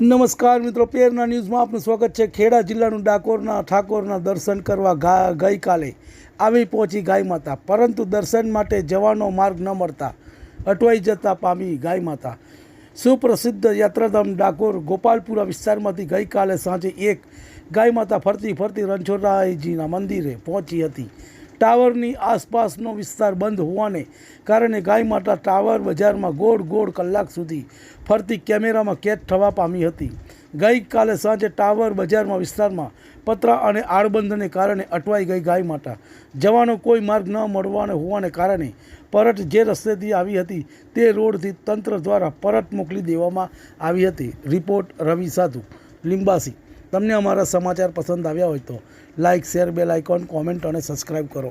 નમસ્કાર મિત્રો, પેરના ન્યૂઝમાં આપનું સ્વાગત છે। ખેડા જિલ્લાનું ડાકોરના ઠાકોરના દર્શન કરવા ગઈકાલે આવી પહોંચી ગાય માતા, પરંતુ દર્શન માટે જવાનો માર્ગ ન મળતા અટવાઈ જતા પામી ગાય માતા। સુપ્રસિદ્ધ યાત્રાધામ ડાકોર ગોપાલપુરા વિસ્તારમાંથી ગઈકાલે સાંજે એક ગાય માતા ફરતી ફરતી રણછોડરાયજીના મંદિરે પહોંચી હતી। ટાવરની આસપાસનો વિસ્તાર બંધ હોવાને કારણે ગાય માતા ટાવર બજારમાં ગોળ ગોળ કલાક સુધી ફરતી કેમેરામાં કેદ થવા પામી હતી। ગઈકાલે સાંજે ટાવર બજારમાં વિસ્તારમાં પતરા અને આડબંધને કારણે અટવાઈ ગઈ ગાય માતા। જવાનો કોઈ માર્ગ ન મળવાનો હોવાને કારણે પરત જે રસ્તેથી આવી હતી તે રોડથી તંત્ર દ્વારા પરત મોકલી દેવામાં આવી હતી। રિપોર્ટ રવિ સાધુ, લીંબાસી। તમને અમારા સમાચાર પસંદ આવ્યા હોય તો like, share, bell icon, comment અને સબસ્ક્રાઈબ કરો।